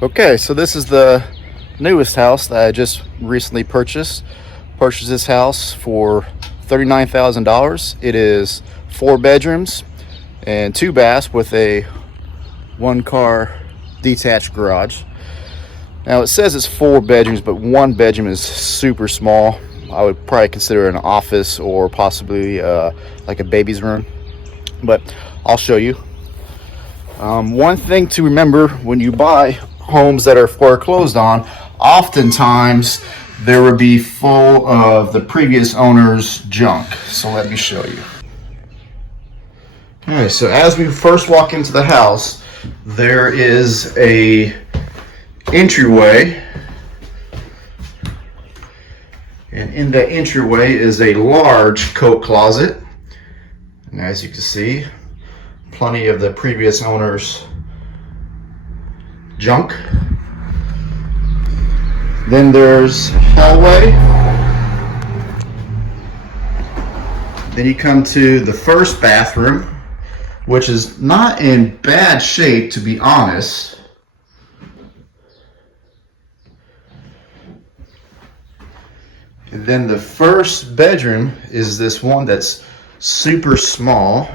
Okay, so this is the newest house that I just recently purchased. Purchased this house for $39,000. It is 4 bedrooms and 2 baths with a 1-car detached garage. Now it says it's 4 bedrooms, but 1 bedroom is super small. I would probably consider it an office or possibly like a baby's room, but I'll show you. One thing to remember when you buy homes that are foreclosed on, oftentimes there will be full of the previous owner's junk. So let me show you. Okay, so as we first walk into the house, there is a entryway, and in that entryway is a large coat closet, and as you can see, plenty of the previous owner's junk. Then there's hallway. Then you come to the first bathroom, which is not in bad shape, to be honest. And then the first bedroom is this one that's super small.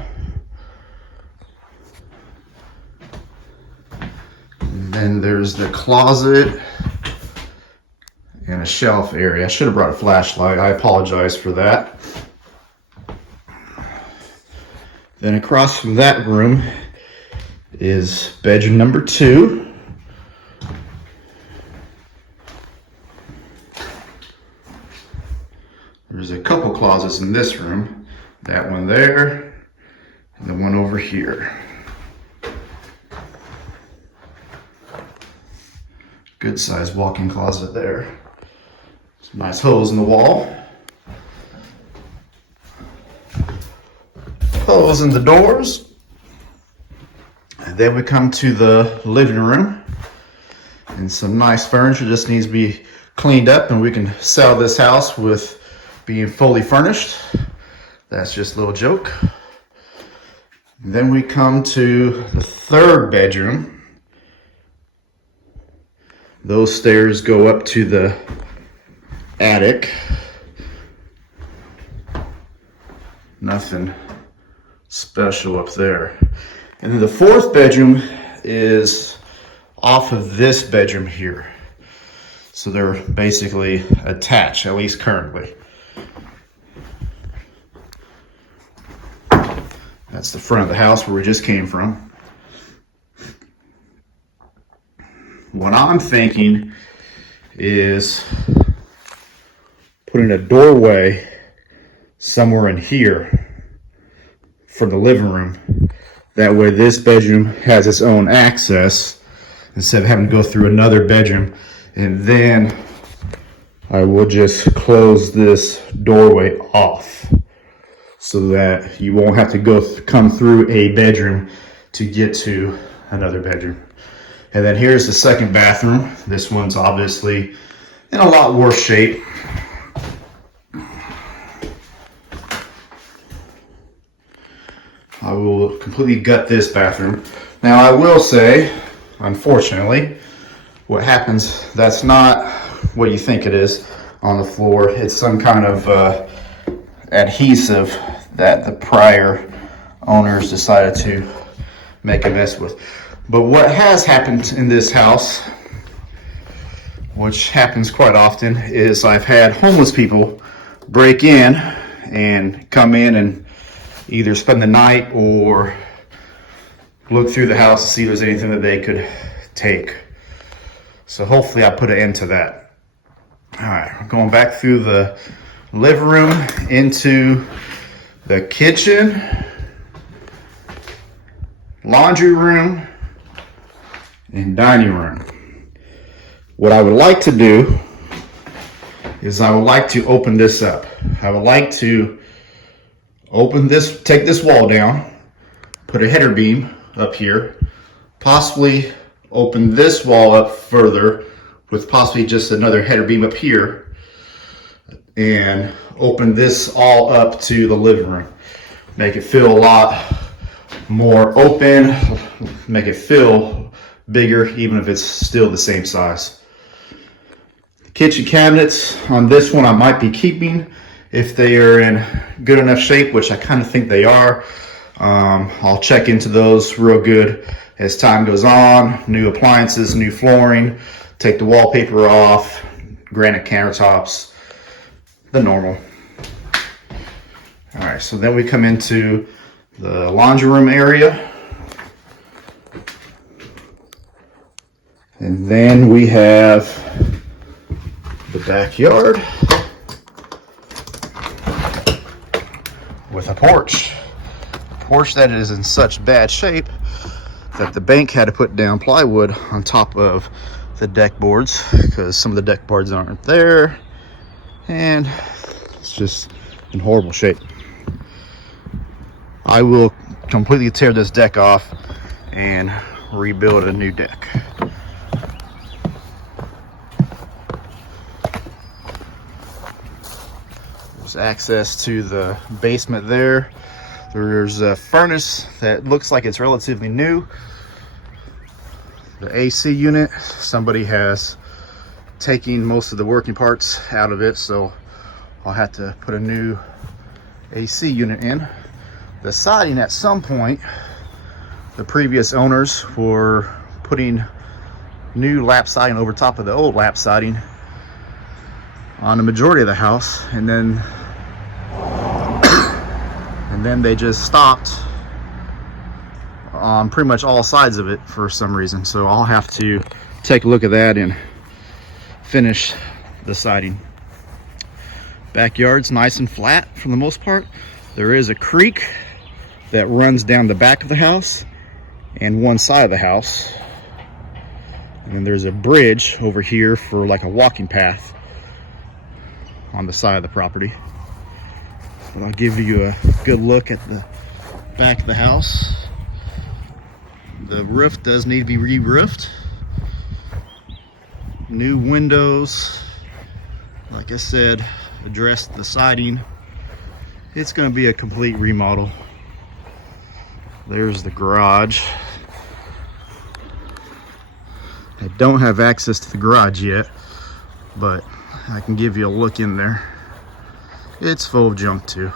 And then there's the closet and a shelf area. I should have brought a flashlight. I apologize for that. Then across from that room is bedroom number 2. There's a couple closets in this room. That one there, and the one over here. Good sized walk-in closet there. Some nice holes in the wall. Holes in the doors. And then we come to the living room. And some nice furniture just needs to be cleaned up, and we can sell this house with being fully furnished. That's just a little joke. Then we come to the third bedroom. Those stairs go up to the attic. Nothing special up there. And then the fourth bedroom is off of this bedroom here. So they're basically attached, at least currently. That's the front of the house where we just came from. What I'm thinking is putting a doorway somewhere in here from the living room. That way this bedroom has its own access instead of having to go through another bedroom. And then I will just close this doorway off so that you won't have to come through a bedroom to get to another bedroom. And then here's the second bathroom. This one's obviously in a lot worse shape. I will completely gut this bathroom. Now I will say, unfortunately, what happens, that's not what you think it is on the floor. It's some kind of adhesive that the prior owners decided to make a mess with. But what has happened in this house, which happens quite often, is I've had homeless people break in and come in and either spend the night or look through the house to see if there's anything that they could take. So hopefully I put an end to that. All right, we're going back through the living room into the kitchen, laundry room, and dining room. What I would like to do is I would like to open this up. I would like to open this, take this wall down, put a header beam up here, possibly open this wall up further with possibly just another header beam up here, and open this all up to the living room. Make it feel a lot more open, make it feel bigger, even if it's still the same size. Kitchen cabinets on this one I might be keeping if they are in good enough shape, which I kind of think they are. I'll check into those real good as time goes on. New appliances, new flooring, take the wallpaper off, granite countertops, the normal. All right, so then we come into the laundry room area. And then we have the backyard with a porch. A porch that is in such bad shape that the bank had to put down plywood on top of the deck boards because some of the deck boards aren't there, and it's just in horrible shape. I will completely tear this deck off and rebuild a new deck. There's access to the basement there. There's a furnace that looks like it's relatively new. The AC unit, somebody has taken most of the working parts out of it, so I'll have to put a new AC unit in. The siding, at some point, the previous owners were putting new lap siding over top of the old lap siding on the majority of the house, and then they just stopped on pretty much all sides of it for some reason. So I'll have to take a look at that and finish the siding. Backyard's nice and flat for the most part. There is a creek that runs down the back of the house and one side of the house, and then there's a bridge over here for like a walking path on the side of the property. But I'll give you a good look at the back of the house. The roof does need to be re-roofed. New windows, like I said, addressed the siding. It's going to be a complete remodel. There's the garage. I don't have access to the garage yet, but I can give you a look in there. It's full of junk too.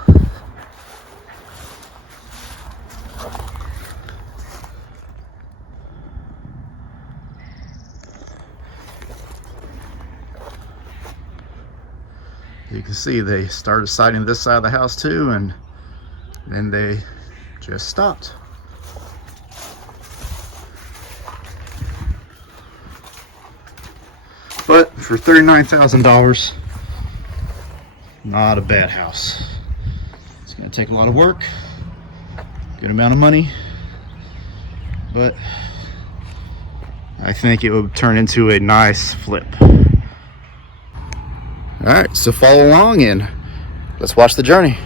You can see they started siding this side of the house too, and then they just stopped. But for $39,000, not a bad house. It's going to take a lot of work, good amount of money, but I think it would turn into a nice flip. All right, so follow along and let's watch the journey.